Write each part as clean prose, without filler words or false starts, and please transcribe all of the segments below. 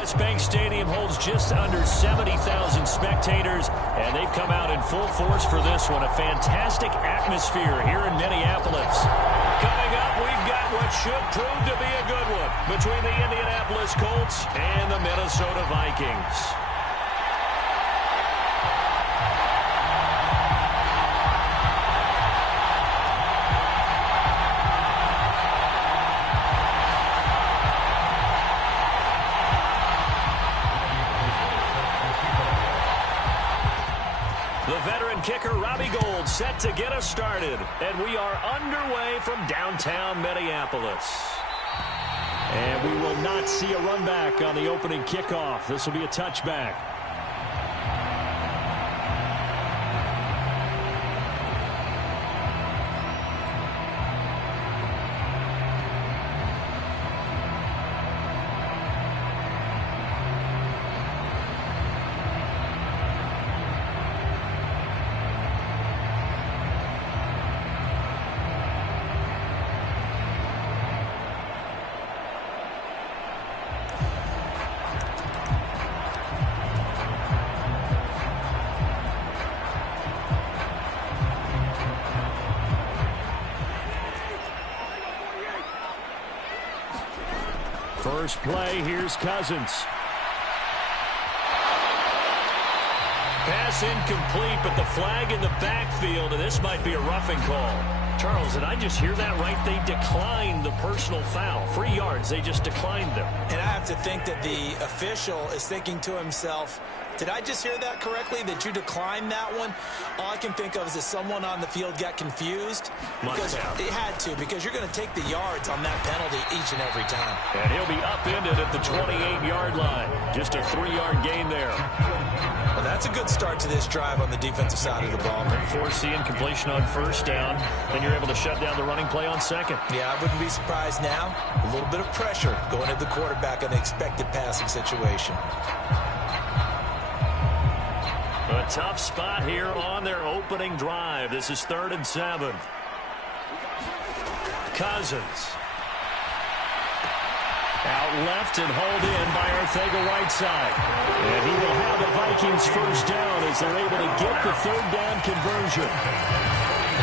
U.S. Bank Stadium holds just under 70,000 spectators, and they've come out in full force for this one. A fantastic atmosphere here in Minneapolis. Coming up, we've got what should prove to be a good one between the Indianapolis Colts and the Minnesota Vikings. Kicker Robbie Gould set to get us started, and we are underway from downtown Minneapolis. And we will not see a run back on the opening kickoff. This will be a touchback. First play, here's Cousins. Pass incomplete, but the flag in the backfield, and this might be a roughing call. Charles, did I just hear that right? They declined the personal foul. 3 yards, they just declined them. And I have to think that the official is thinking to himself, did I just hear that correctly, that you declined that one? All I can think of is that someone on the field got confused. Because it had to, because you're going to take the yards on that penalty each and every time. And he'll be upended at the 28-yard line. Just a 3-yard gain there. Well, that's a good start to this drive on the defensive side of the ball. Force the incompletion on first down, then you're able to shut down the running play on second. Yeah, I wouldn't be surprised now. A little bit of pressure going at the quarterback in an expected passing situation. A tough spot here on their opening drive. This is 3rd and 7. Cousins. Out left and hauled in by Arcega-Whiteside. And he will have the Vikings first down as they're able to get the 3rd down conversion.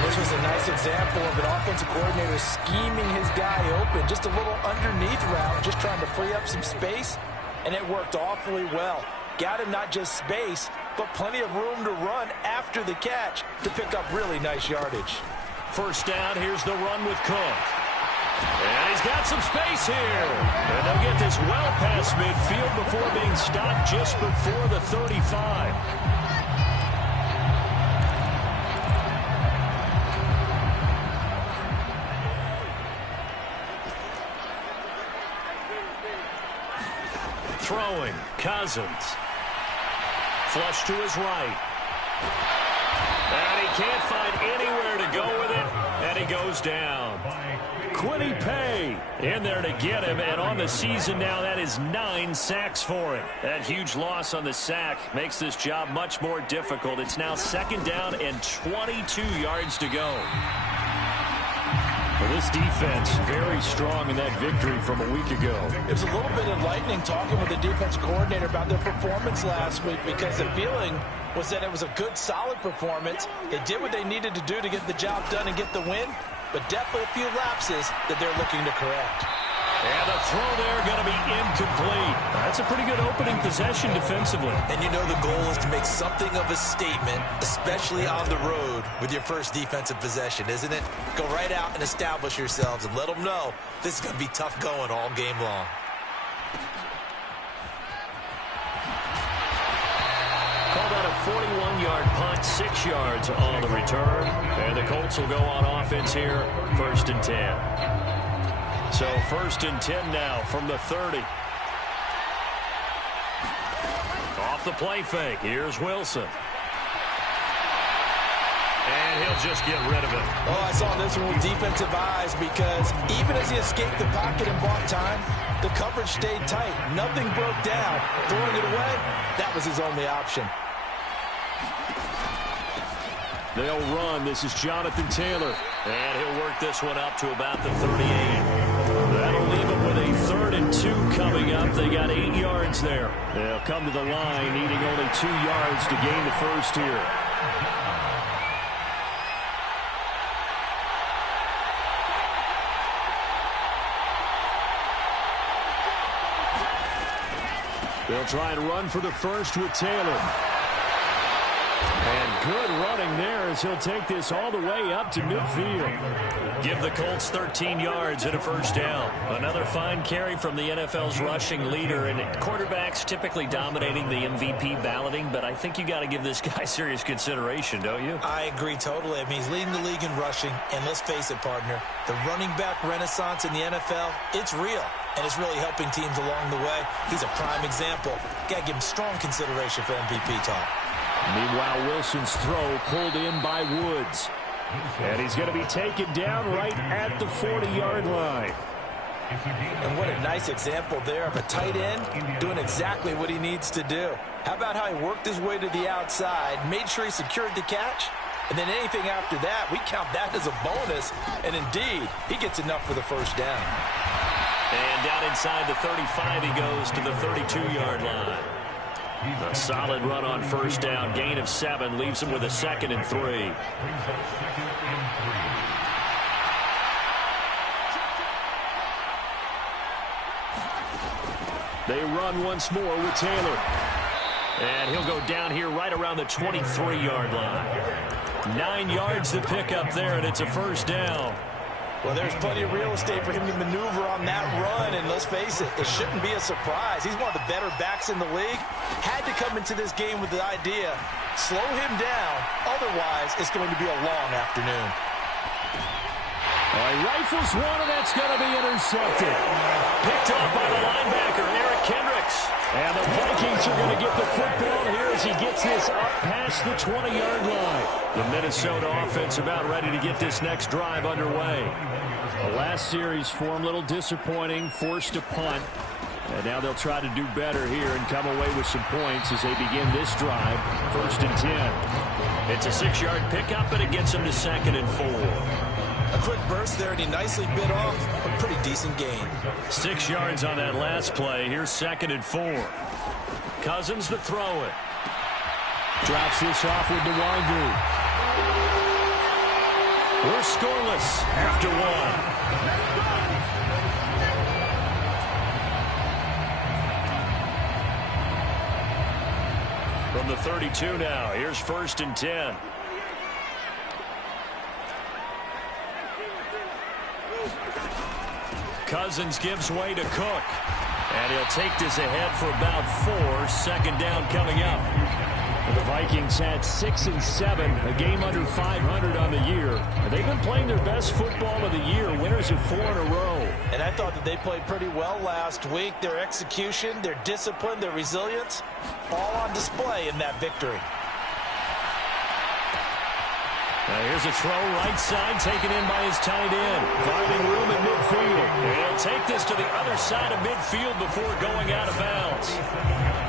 This was a nice example of an offensive coordinator scheming his guy open. Just a little underneath route, just trying to free up some space, and it worked awfully well. Got him not just space, but plenty of room to run after the catch to pick up really nice yardage. First down, here's the run with Cook. And he's got some space here. And they'll get this well past midfield before being stopped just before the 35. Throwing, Cousins. Flush to his right. And he can't find anywhere to go with it, and he goes down. Kwity Paye in there to get him, and on the season now, that is 9 sacks for him. That huge loss on the sack makes this job much more difficult. It's now 2nd down and 22 yards to go. Well, this defense very strong in that victory from a week ago. It was a little bit enlightening talking with the defense coordinator about their performance last week, because the feeling was that it was a good, solid performance. They did what they needed to do to get the job done and get the win, but definitely a few lapses that they're looking to correct. And the throw there going to be incomplete. That's a pretty good opening possession defensively. And you know the goal is to make something of a statement, especially on the road with your first defensive possession, isn't it? Go right out and establish yourselves and let them know this is going to be tough going all game long. Called out a 41-yard punt, 6 yards on the return. And the Colts will go on offense here, 1st and 10. So 1st and 10 now from the 30. Off the play fake. Here's Wilson. And he'll just get rid of it. Oh, I saw this one with defensive eyes, because even as he escaped the pocket and bought time, the coverage stayed tight. Nothing broke down. Throwing it away, that was his only option. They'll run. This is Jonathan Taylor. And he'll work this one up to about the 38. That'll leave him with a 3rd and 2 coming up. They got 8 yards there. They'll come to the line, needing only 2 yards to gain the first here. They'll try and run for the first with Taylor. And good running there as he'll take this all the way up to midfield. Give the Colts 13 yards and a first down. Another fine carry from the NFL's rushing leader, and quarterbacks typically dominating the MVP balloting, but I think you got to give this guy serious consideration, don't you? I agree totally. I mean, he's leading the league in rushing, and let's face it, partner, the running back renaissance in the NFL, it's real, and it's really helping teams along the way. He's a prime example. Got to give him strong consideration for MVP talk. Meanwhile, Wilson's throw pulled in by Woods. And he's going to be taken down right at the 40-yard line. And what a nice example there of a tight end doing exactly what he needs to do. How about how he worked his way to the outside, made sure he secured the catch, and then anything after that, we count that as a bonus. And indeed, he gets enough for the first down. And down inside the 35, he goes to the 32-yard line. A solid run on first down. Gain of 7 leaves him with a 2nd and 3. They run once more with Taylor. And he'll go down here right around the 23-yard line. 9 yards to pick up there, and it's a first down. Well, there's plenty of real estate for him to maneuver on that run, and let's face it, it shouldn't be a surprise. He's one of the better backs in the league. Had to come into this game with the idea, slow him down, otherwise it's going to be a long afternoon. He rifles one, and that's going to be intercepted. Picked off by the linebacker, Eric Kendricks. And the Vikings are going to get the football here as he gets this up past the 20-yard line. The Minnesota offense about ready to get this next drive underway. The last series for him, a little disappointing, forced a punt. And now they'll try to do better here and come away with some points as they begin this drive. 1st and 10. It's a 6-yard pickup, and it gets them to 2nd and 4. A quick burst there, and he nicely bit off a pretty decent gain. 6 yards on that last play. Here's 2nd and 4. Cousins to throw it. Drops this off with Nwangu. We're scoreless after 1. From the 32 now, here's 1st and 10. Cousins gives way to Cook. And he'll take this ahead for about 4. 2nd down coming up. The Vikings had 6 and 7, a game under 500 on the year. And they've been playing their best football of the year, winners of 4 in a row. And I thought that they played pretty well last week. Their execution, their discipline, their resilience, all on display in that victory. Now here's a throw right side taken in by his tight end. Finding room at midfield. And he'll take this to the other side of midfield before going out of bounds.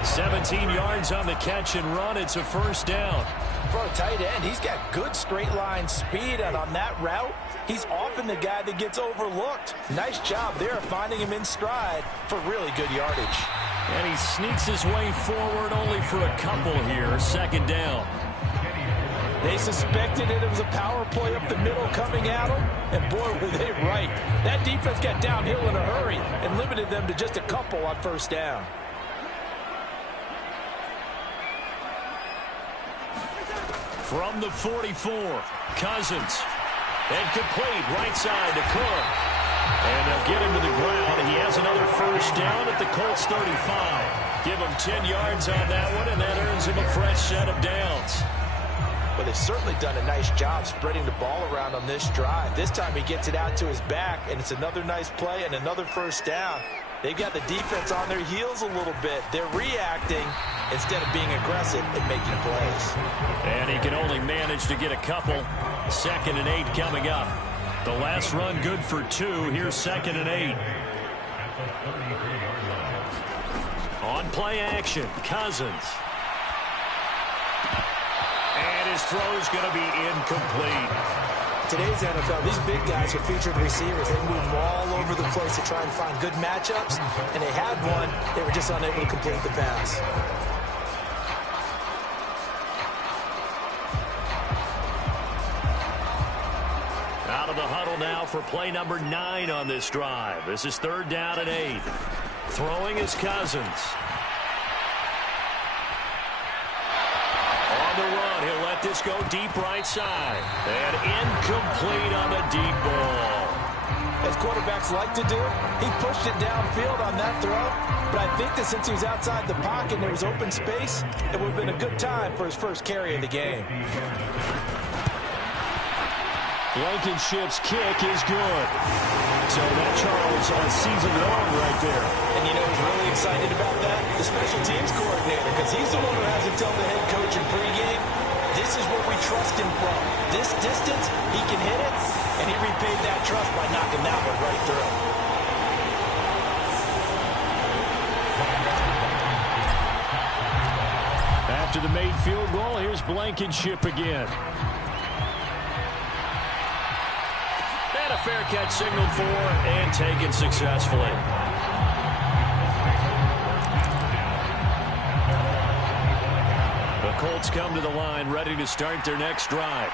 17 yards on the catch and run. It's a first down. For a tight end, he's got good straight line speed, and on that route, he's often the guy that gets overlooked. Nice job there finding him in stride for really good yardage. And he sneaks his way forward only for a couple here. 2nd down. They suspected it was a power play up the middle coming at them, and boy, were they right. That defense got downhill in a hurry and limited them to just a couple on first down. From the 44, Cousins. And complete right side to Cook. And they'll get him to the ground. He has another first down at the Colts 35. Give him 10 yards on that one, and that earns him a fresh set of downs. But they've certainly done a nice job spreading the ball around on this drive. This time he gets it out to his back, and it's another nice play and another first down. They've got the defense on their heels a little bit. They're reacting instead of being aggressive and making plays. And he can only manage to get a couple. 2nd and 8 coming up. The last run good for 2. Here's 2nd and 8. On play action, Cousins. And his throw is going to be incomplete. today's NFL, these big guys are featured receivers. They move all over the place to try and find good matchups, and they had one. They were just unable to complete the pass. Out of the huddle now for play number 9 on this drive. This is 3rd down and 8. Throwing is Cousins. On the run, he'll let this go deep right side. And incomplete on the deep ball. As quarterbacks like to do, he pushed it downfield on that throw. But I think that since he was outside the pocket and there was open space, it would have been a good time for his first carry of the game. Blankenship's kick is good. So that, Charles, a season long right there. And you know who's really excited about that? The special teams coordinator, because he's the one who has to tell the head coach in pregame, this is what we trust him from. This distance, he can hit it, and he repaid that trust by knocking that one right through. After the made field goal, here's Blankenship again. And a fair catch signaled for and taken successfully. The Colts come to the line ready to start their next drive.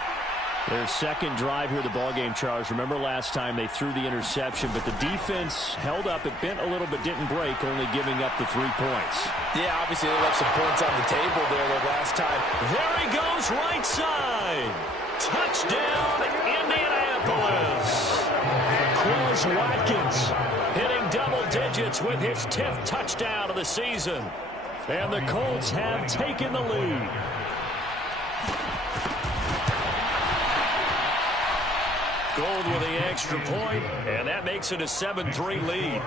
Their second drive here of the ballgame, Charles. Remember last time they threw the interception, but the defense held up. It bent a little but didn't break, only giving up the 3 points. Yeah, obviously they left some points on the table there the last time. There he goes, right side. Touchdown, Indianapolis. Quez Watkins hitting double digits with his 10th touchdown of the season. And the Colts have taken the lead. Gold with the extra point, and that makes it a 7-3 lead.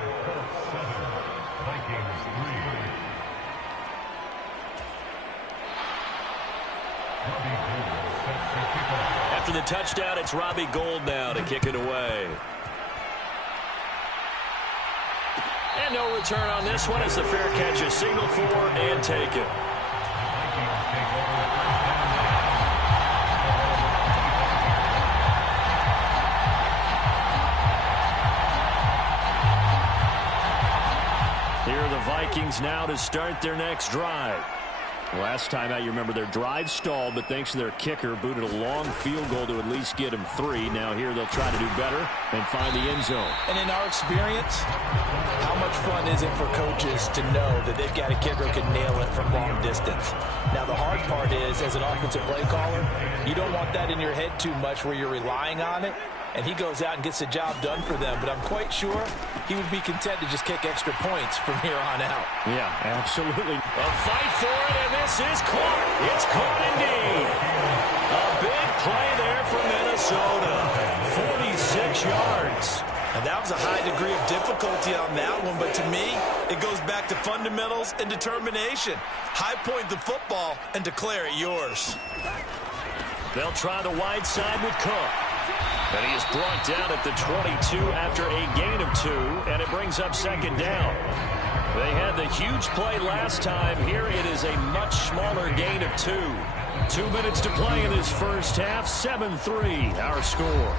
After the touchdown, it's Robbie Gould now to kick it away. And no return on this one as the fair catch is signaled for and taken. Here are the Vikings now to start their next drive. Last time out, you remember their drive stalled, but thanks to their kicker, booted a long field goal to at least get him 3. Now here they'll try to do better and find the end zone. And in our experience, how much fun is it for coaches to know that they've got a kicker who can nail it from long distance? Now the hard part is, as an offensive play caller, you don't want that in your head too much where you're relying on it. And he goes out and gets the job done for them. But I'm quite sure he would be content to just kick extra points from here on out. Yeah, absolutely. A fight for it, and this is caught. It's caught indeed. A big play there for Minnesota. 46 yards. And that was a high degree of difficulty on that one. But to me, it goes back to fundamentals and determination. High point the football and declare it yours. They'll try the wide side with Cook. And he is brought down at the 22 after a gain of 2, and it brings up 2nd down. They had the huge play last time. Here it is a much smaller gain of 2. 2 minutes to play in this first half. 7-3, our score.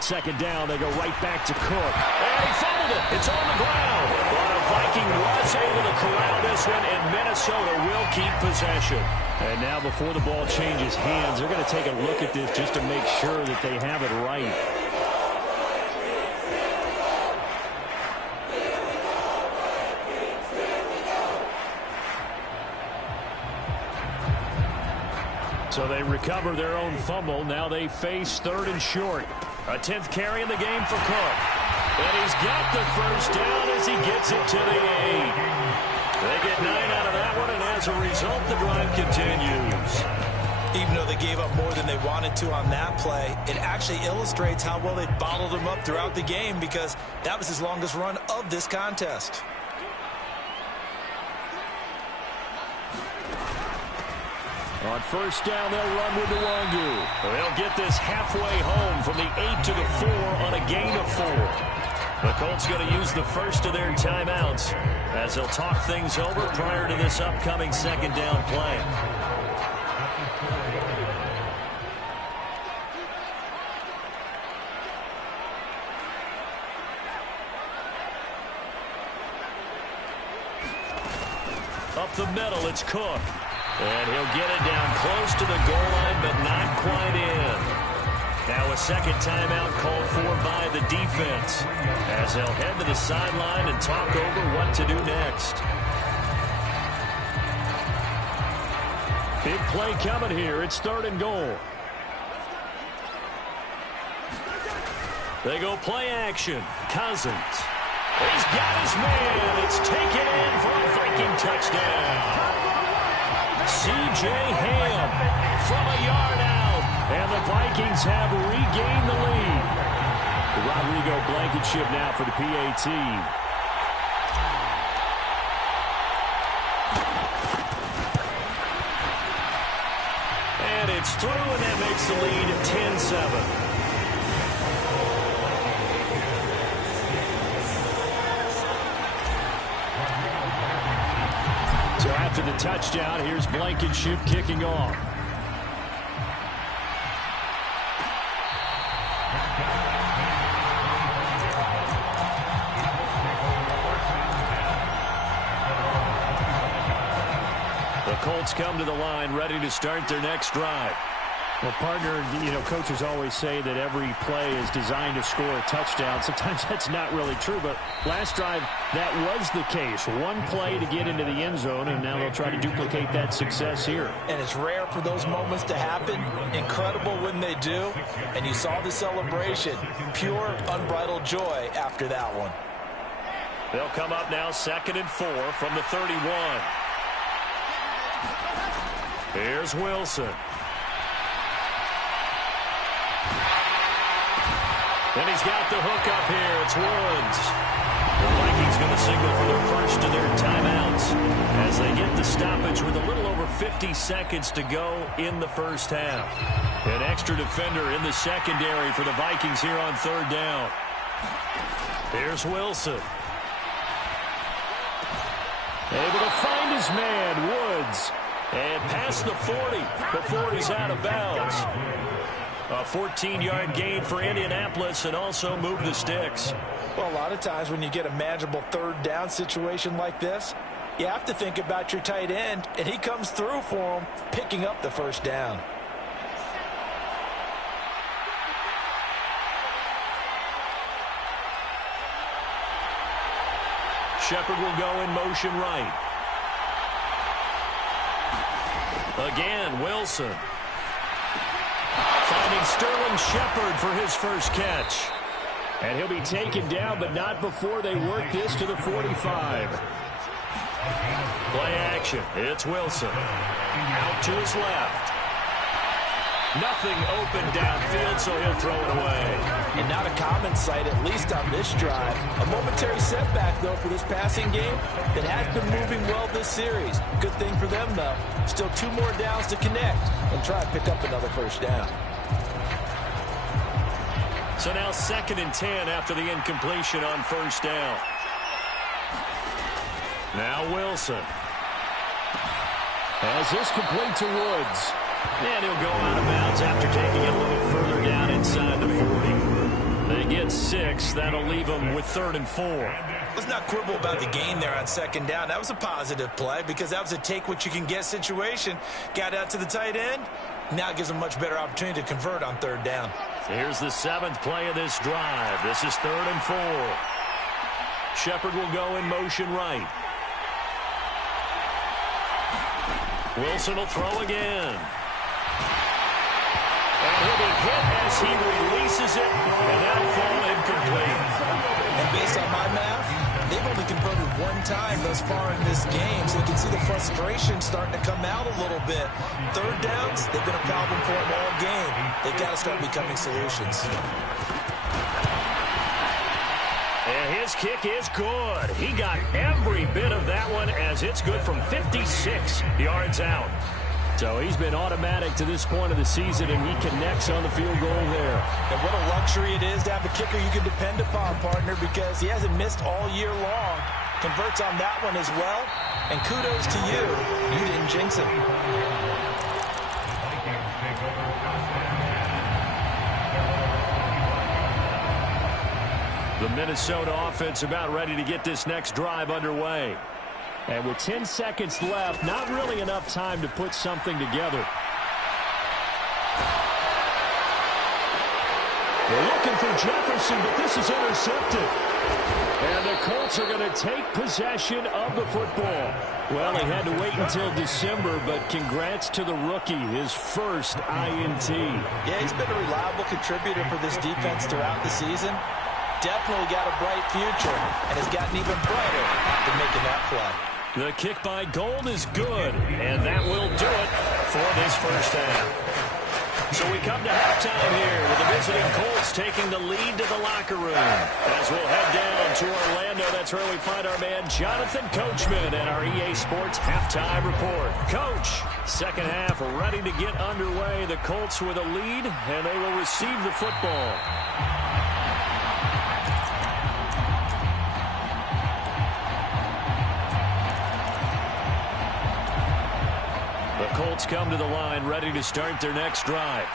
Second down, they go right back to Cook. And he fumbled it. It's on the ground. But a Viking was able to corral this one, and Minnesota will keep possession. And now before the ball changes hands, they're going to take a look at this just to make sure that they have it right. So they recover their own fumble. Now they face 3rd and short. A 10th carry in the game for Cook. And he's got the first down as he gets it to the 8. They get 9 out of that one, and as a result, the drive continues. Even though they gave up more than they wanted to on that play, it actually illustrates how well they bottled them up throughout the game, because that was his longest run of this contest. On first down, they'll run with Nwangwu. They'll get this halfway home from the 8 to the 4 on a gain of 4. The Colts going to use the first of their timeouts as they'll talk things over prior to this upcoming second down play. Up the middle, it's Cook. And he'll get it down close to the goal line, but not quite in. Now a second timeout called for by the defense as they'll head to the sideline and talk over what to do next. Big play coming here. It's 3rd and goal. They go play action. Cousins. He's got his man. It's taken in for a Viking touchdown. C.J. Ham from a yard out. And the Vikings have regained the lead. Rodrigo Blankenship now for the PAT. And it's through, and that makes the lead 10-7. So after the touchdown, here's Blankenship kicking off. The Colts come to the line ready to start their next drive. Well, partner, coaches always say that every play is designed to score a touchdown. Sometimes that's not really true, but last drive, that was the case. One play to get into the end zone, and now they'll try to duplicate that success here. And it's rare for those moments to happen. Incredible when they do. And you saw the celebration. Pure, unbridled joy after that one. They'll come up now 2nd and 4 from the 31. Here's Wilson. And he's got the hook up here. It's Woods. The Vikings going to signal for their first of their timeouts as they get the stoppage with a little over 50 seconds to go in the first half. An extra defender in the secondary for the Vikings here on 3rd down. Here's Wilson. Able to find his man, Woods. And past the 40 before he's out of bounds. A 14-yard gain for Indianapolis and also move the sticks. Well, a lot of times when you get a manageable 3rd down situation like this, you have to think about your tight end, and he comes through for him, picking up the 1st down. Shepard will go in motion right. Again, Wilson. Finding Sterling Shepard for his first catch. And he'll be taken down, but not before they work this to the 45. Play action. It's Wilson. Out to his left. Nothing open downfield, so he'll throw it away. And not a common sight, at least on this drive. A momentary setback, though, for this passing game that has been moving well this series. Good thing for them, though. Still 2 more downs to connect and try and pick up another 1st down. So now 2nd and 10 after the incompletion on 1st down. Now Wilson. As this complete to Woods. And he'll go out of bounds after taking it a little further down inside the 40. They get 6. That'll leave them with 3rd and 4. Let's not quibble about the gain there on 2nd down. That was a positive play because that was a take-what-you-can-get situation. Got out to the tight end. Now it gives them a much better opportunity to convert on 3rd down. Here's the 7th play of this drive. This is 3rd and 4. Shepard will go in motion right. Wilson will throw again. And he'll be hit as he releases it, and that'll fall incomplete. And based on my math, they've only converted 1 time thus far in this game, so you can see the frustration starting to come out a little bit. 3rd downs, they've been a problem for them all game. They've got to start becoming solutions. And his kick is good. He got every bit of that one as it's good from 56 yards out. So he's been automatic to this point of the season, and he connects on the field goal there. And what a luxury it is to have a kicker you can depend upon, partner, because he hasn't missed all year long. Converts on that one as well. And kudos to you. You didn't jinx it. The Minnesota offense about ready to get this next drive underway. And with 10 seconds left, not really enough time to put something together. They're looking for Jefferson, but this is intercepted. And the Colts are going to take possession of the football. Well, he had to wait until December, but congrats to the rookie, his first INT. Yeah, he's been a reliable contributor for this defense throughout the season. Definitely got a bright future and has gotten even brighter after making that play. The kick by Gold is good, and that will do it for this first half. So we come to halftime here with the visiting Colts taking the lead to the locker room. As we'll head down to Orlando, that's where we find our man Jonathan Coachman and our EA Sports halftime report. Coach, second half ready to get underway. The Colts with a lead, and they will receive the football. Colts come to the line ready to start their next drive.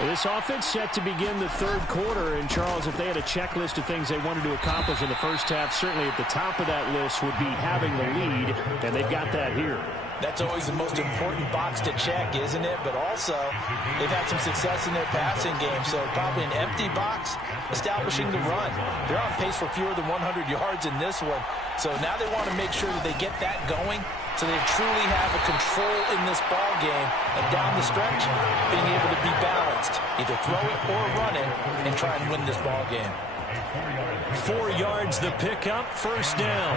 This offense set to begin the third quarter. And, Charles, if they had a checklist of things they wanted to accomplish in the first half, certainly at the top of that list would be having the lead, and they've got that here. That's always the most important box to check, isn't it? But also, they've had some success in their passing game, so probably an empty box, establishing the run. They're on pace for fewer than 100 yards in this one, so now they want to make sure that they get that going so they truly have a control in this ball game, and down the stretch, being able to be balanced, either throw it or run it, and try and win this ball game. 4 yards the pickup, first down.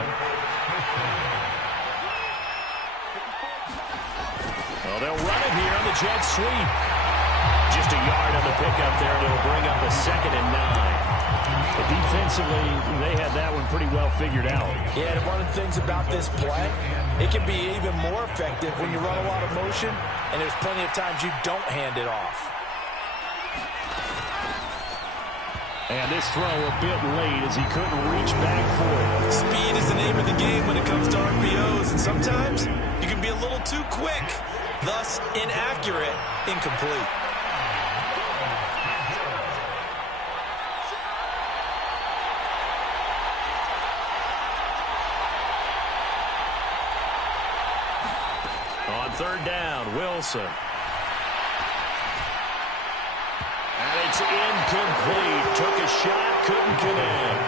Well, they'll run it here on the jet sweep. Just a yard on the pickup there, and it'll bring up a 2nd and 9. But defensively, they had that one pretty well figured out. Yeah, and one of the things about this play, it can be even more effective when you run a lot of motion, and there's plenty of times you don't hand it off. And this throw a bit late as he couldn't reach back for it. Speed is the name of the game when it comes to RPOs, and sometimes you can be a little too quick, thus inaccurate, incomplete. On third down, Wilson. And it's incomplete. Took a shot, couldn't connect.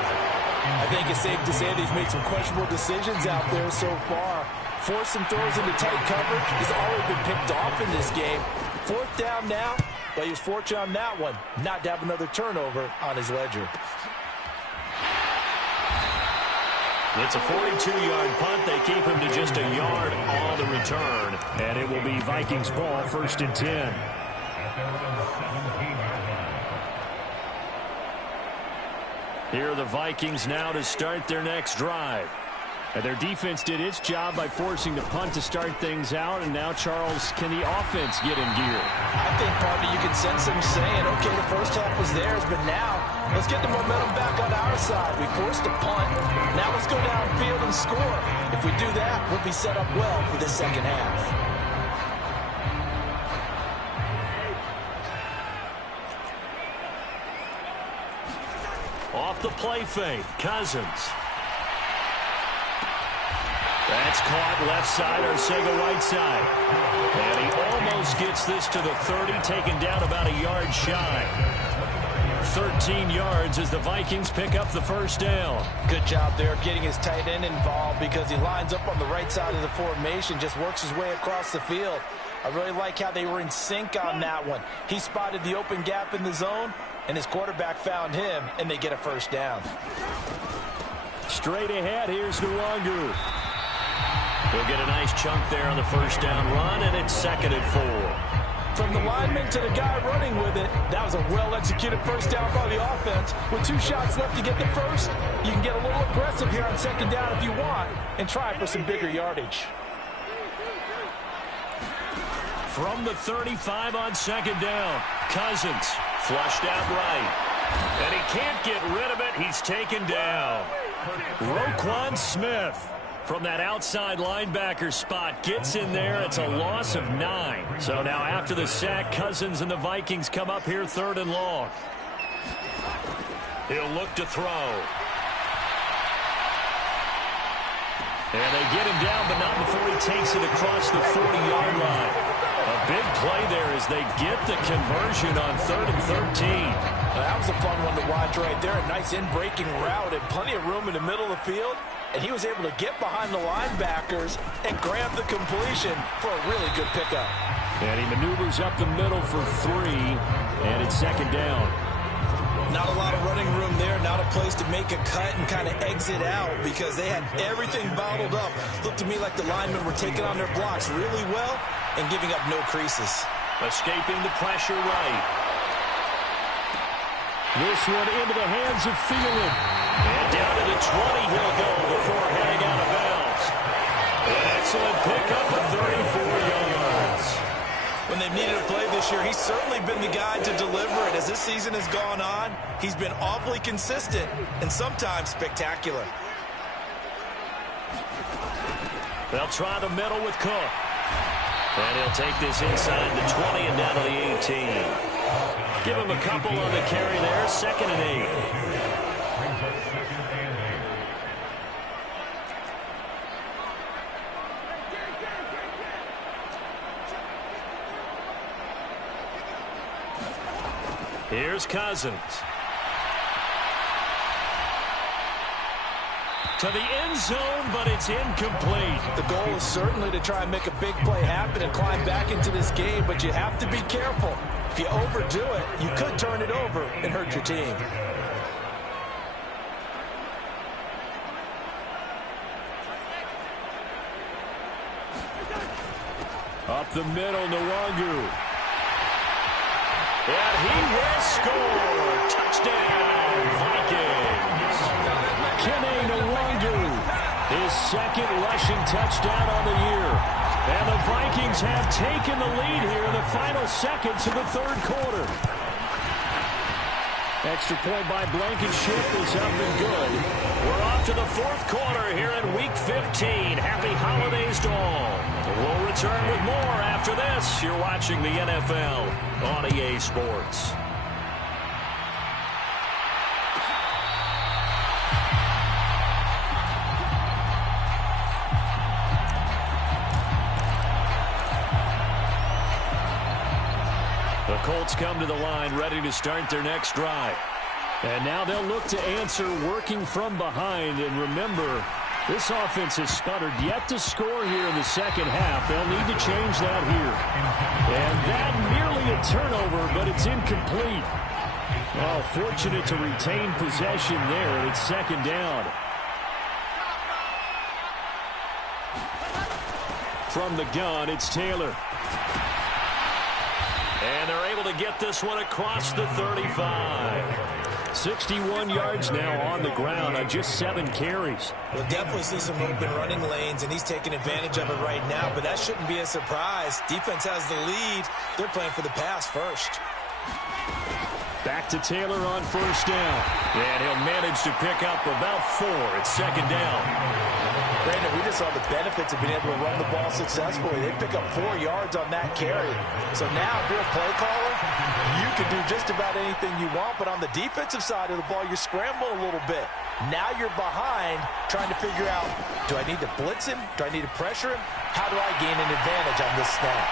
I think it's safe to say that he's made some questionable decisions out there so far. Forced some throws into tight coverage. He's already been picked off in this game. 4th down now, but he was fortunate on that one not to have another turnover on his ledger. It's a 42-yard punt. They keep him to just a yard on the return. And it will be Vikings ball, 1st and 10. Here are the Vikings now to start their next drive. And their defense did its job by forcing the punt to start things out. And now, Charles, can the offense get in gear? I think, partner, you can sense them saying, okay, the first half was theirs, but now let's get the momentum back on our side. We forced a punt. Now let's go downfield and score. If we do that, we'll be set up well for this second half. Off the play fake, Cousins. That's caught left side, Arcega right side. And he almost gets this to the 30, taken down about a yard shy. 13 yards as the Vikings pick up the first down. Good job there of getting his tight end involved because he lines up on the right side of the formation, just works his way across the field. I really like how they were in sync on that one. He spotted the open gap in the zone, and his quarterback found him, and they get a first down. Straight ahead, here's Nwangu. He'll get a nice chunk there on the first down run, and it's 2nd and 4. From the lineman to the guy running with it, that was a well-executed first down by the offense. With 2 shots left to get the first, you can get a little aggressive here on 2nd down if you want and try for some bigger yardage. from the 35 on second down. Cousins flushed out right. And he can't get rid of it. He's taken down. Roquan Smith from that outside linebacker spot gets in there. It's a loss of 9. So now after the sack, Cousins and the Vikings come up here 3rd and long. He'll look to throw. And they get him down, but not before he takes it across the 40-yard line. A big play there as they get the conversion on 3rd and 13. Well, that was a fun one to watch right there. A nice in-breaking route and plenty of room in the middle of the field. And he was able to get behind the linebackers and grab the completion for a really good pickup. And he maneuvers up the middle for 3, and it's 2nd down. Not a lot of running room there, not a place to make a cut and kind of exit out because they had everything bottled up. Looked to me like the linemen were taking on their blocks really well and giving up no creases. Escaping the pressure right. This one into the hands of Thielen. And down to the 20 he'll go before heading out of bounds. An excellent pickup of 34 yards. When they've needed a play this year, he's certainly been the guy to deliver it. As this season has gone on, he's been awfully consistent and sometimes spectacular. They'll try the middle with Cook. And he'll take this inside the 20 and down to the 18. Give him a couple on the carry there, 2nd and 8. Here's Cousins. To the end zone, but it's incomplete. The goal is certainly to try and make a big play happen and climb back into this game, but you have to be careful. If you overdo it, you could turn it over and hurt your team. Up the middle, Nwangu. And he will score. Touchdown, Vikings. Kene Nwangu, his 2nd rushing touchdown on the year. And the Vikings have taken the lead here in the final seconds of the 3rd quarter. Extra point by Blankenship is up and good. We're off to the 4th quarter here in Week 15. Happy holidays to all. We'll return with more after this. You're watching the NFL on EA Sports. The Colts come to the line ready to start their next drive. And now they'll look to answer working from behind. And remember, this offense has sputtered yet to score here in the 2nd half. They'll need to change that here. And that nearly a turnover, but it's incomplete. Well, fortunate to retain possession there. It's 2nd down. From the gun, it's Taylor. And they're able to get this one across the 35. 61 yards now on the ground on just 7 carries. We'll definitely see some open running lanes, and he's taking advantage of it right now, but that shouldn't be a surprise. Defense has the lead. They're playing for the pass first. Back to Taylor on 1st down. And he'll manage to pick up about 4. It's 2nd down. Brandon, we just saw the benefits of being able to run the ball successfully. They pick up 4 yards on that carry. So now, if you're a play caller, you can do just about anything you want. But on the defensive side of the ball, you're scrambling a little bit. Now you're behind, trying to figure out, do I need to blitz him? Do I need to pressure him? How do I gain an advantage on this snap?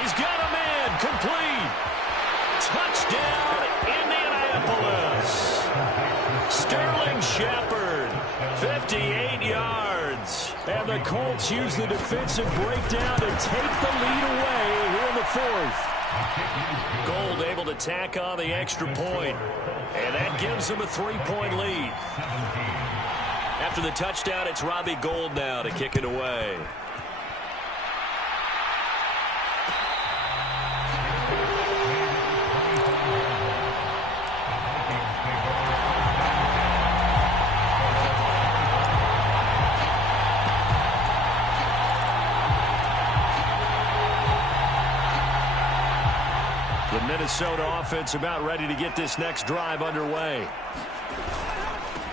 He's got a man. Complete. Touchdown, Indianapolis. Sterling Shepard, 58 yards. And the Colts use the defensive breakdown to take the lead away here in the 4th. Gold able to tack on the extra point. And that gives them a 3-point lead. After the touchdown, it's Robbie Gould now to kick it away. Minnesota offense about ready to get this next drive underway.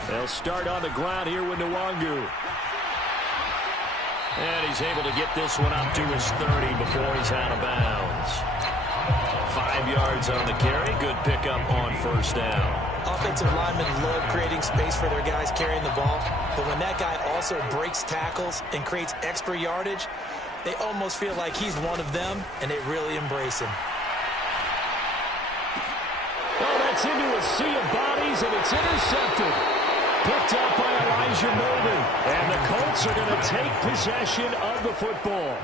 They'll start on the ground here with Nwangu. And he's able to get this one up to his 30 before he's out of bounds. 5 yards on the carry. Good pickup on first down. Offensive linemen love creating space for their guys carrying the ball. But when that guy also breaks tackles and creates extra yardage, they almost feel like he's one of them, and they really embrace him. Oh, that's into a sea of bodies, and it's intercepted. Picked up by Elijah Molden. And the Colts are going to take possession of the football.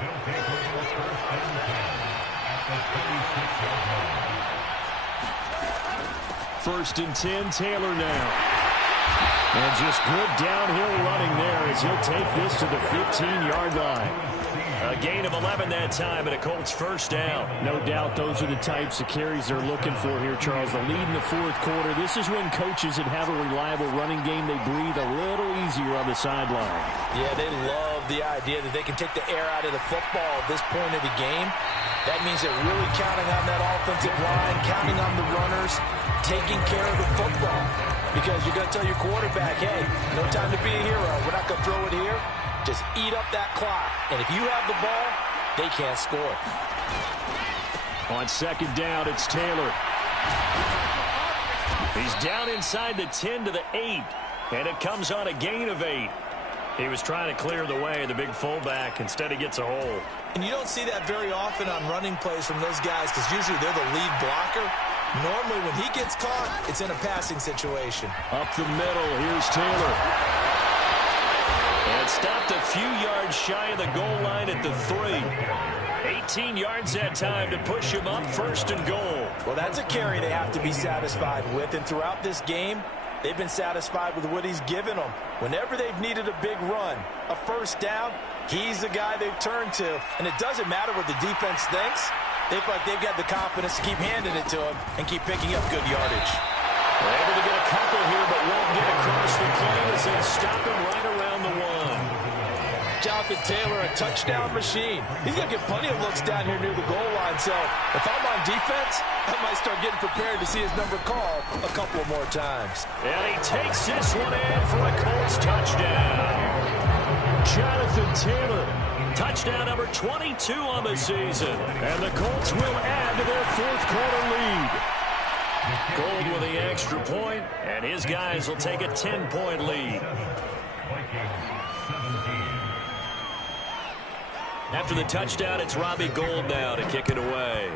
First and 10, Taylor now. And just good downhill running there as he'll take this to the 15-yard line. A gain of 11 that time, and a Colts first down. No doubt those are the types of carries they're looking for here, Charles. The lead in the fourth quarter. This is when coaches that have a reliable running game, they breathe a little easier on the sideline. Yeah, they love the idea that they can take the air out of the football at this point of the game. That means they're really counting on that offensive line, counting on the runners, taking care of the football. Because you're going to tell your quarterback, hey, no time to be a hero. We're not going to throw it here. Just eat up that clock. And if you have the ball, they can't score. On second down, it's Taylor. He's down inside the 10 to the 8. And it comes on a gain of 8. He was trying to clear the way, the big fullback. Instead, he gets a hole. And you don't see that very often on running plays from those guys because usually they're the lead blocker. Normally, when he gets caught, it's in a passing situation. Up the middle, here's Taylor. And stopped a few yards shy of the goal line at the 3. 18 yards that time to push him up, first and goal. Well, that's a carry they have to be satisfied with. And throughout this game, they've been satisfied with what he's given them. Whenever they've needed a big run, a first down, he's the guy they've turned to. And it doesn't matter what the defense thinks. They feel like they've got the confidence to keep handing it to him and keep picking up good yardage. They're able to get a couple here, but won't get across the plane as they stop him right around the 1. Jonathan Taylor, a touchdown machine. He's going to get plenty of looks down here near the goal line. So if I'm on defense, I might start getting prepared to see his number called a couple of more times. And he takes this one in for a Colts touchdown. Jonathan Taylor. Touchdown number 22 on the season. And the Colts will add to their fourth quarter lead. Gold with the extra point, and his guys will take a 10-point lead. After the touchdown, it's Robbie Gould now to kick it away.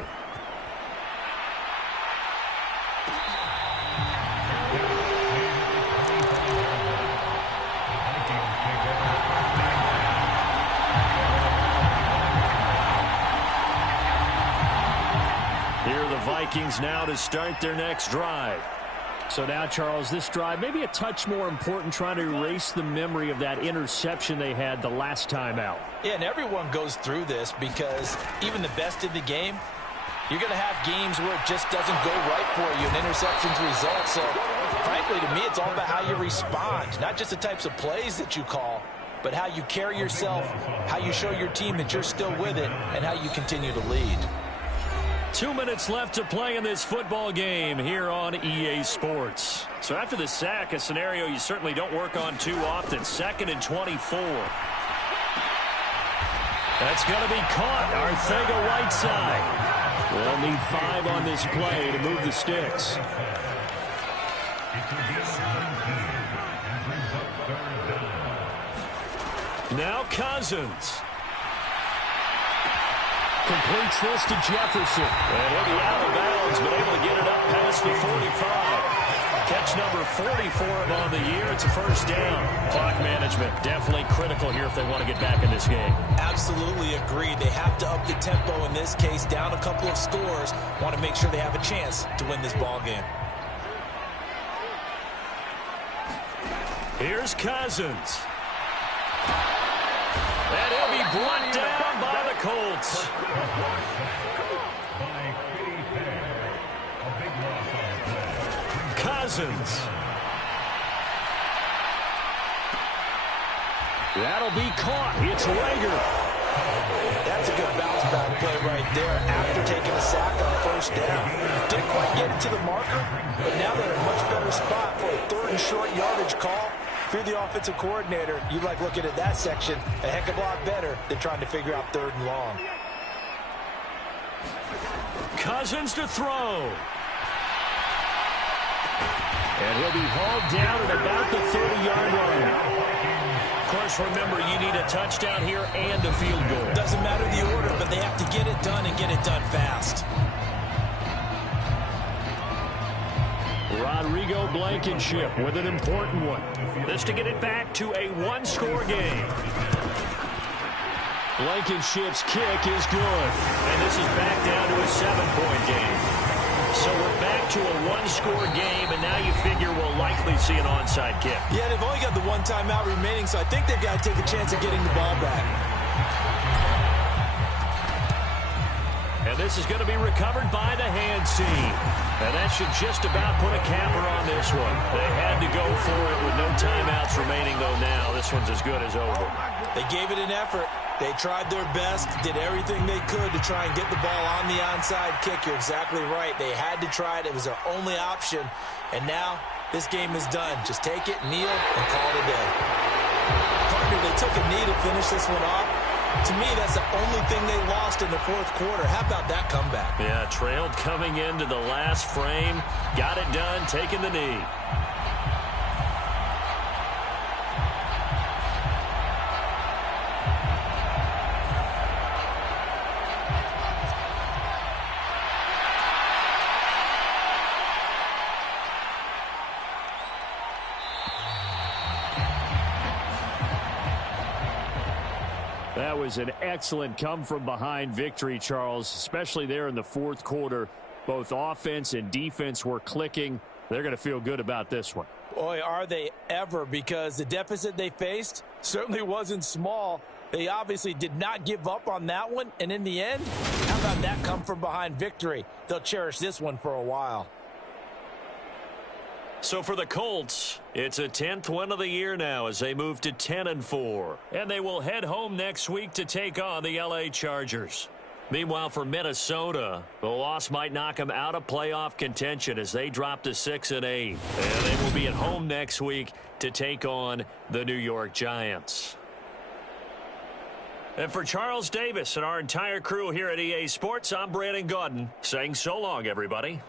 Here are the Vikings now to start their next drive. So now, Charles, this drive maybe a touch more important, trying to erase the memory of that interception they had the last time out. Yeah, and everyone goes through this because even the best in the game, you're going to have games where it just doesn't go right for you and interceptions result. So, frankly, to me, it's all about how you respond, not just the types of plays that you call, but how you carry yourself, how you show your team that you're still with it, and how you continue to lead. 2 minutes left to play in this football game here on EA Sports. So after the sack, a scenario you certainly don't work on too often. 2nd and 24. That's going to be caught. Arcega-Whiteside. They'll need 5 on this play to move the sticks. Now Cousins. Completes this to Jefferson. And he'll be out of bounds, but able to get it up past the 45. Catch number 40 for him on the year. It's a first down. Clock management definitely critical here if they want to get back in this game. Absolutely agreed. They have to up the tempo in this case, down a couple of scores. Want to make sure they have a chance to win this ball game. Here's Cousins. And he'll be brought down by the Colts. Cousins. That'll be caught. It's Rager. That's a good bounce back play right there after taking a sack on first down. Didn't quite get it to the marker, but now they're in a much better spot for a third and short yardage call. If you're the offensive coordinator, you like looking at that section a heck of a lot better than trying to figure out third and long. Cousins to throw. And he'll be hauled down at about the 30-yard line. Of course, remember, you need a touchdown here and a field goal. Doesn't matter the order, but they have to get it done and get it done fast. Rodrigo Blankenship with an important one. This to get it back to a one-score game. Blankenship's kick is good. And this is back down to a 7-point game. So we're back to a one-score game, and now you figure we'll likely see an onside kick. Yeah, they've only got the one timeout remaining, so I think they've got to take a chance of getting the ball back. And this is going to be recovered by the hands team. And that should just about put a capper on this one. They had to go for it with no timeouts remaining, though now this one's as good as over. They gave it an effort. They tried their best, did everything they could to try and get the ball on the onside kick. You're exactly right. They had to try it. It was their only option. And now this game is done. Just take it, kneel, and call it a day. Partner, they took a knee to finish this one off. To me, that's the only thing they lost in the fourth quarter. How about that comeback? Yeah, trailed coming into the last frame. Got it done, taking the knee. That was an excellent come-from-behind victory, Charles, especially there in the fourth quarter. Both offense and defense were clicking. They're going to feel good about this one. Boy, are they ever, because the deficit they faced certainly wasn't small. They obviously did not give up on that one, and in the end, how about that come-from-behind victory? They'll cherish this one for a while. So for the Colts, it's a 10th win of the year now as they move to 10-4. And they will head home next week to take on the L.A. Chargers. Meanwhile, for Minnesota, the loss might knock them out of playoff contention as they drop to 6-8. And they will be at home next week to take on the New York Giants. And for Charles Davis and our entire crew here at EA Sports, I'm Brandon Gaudin saying so long, everybody.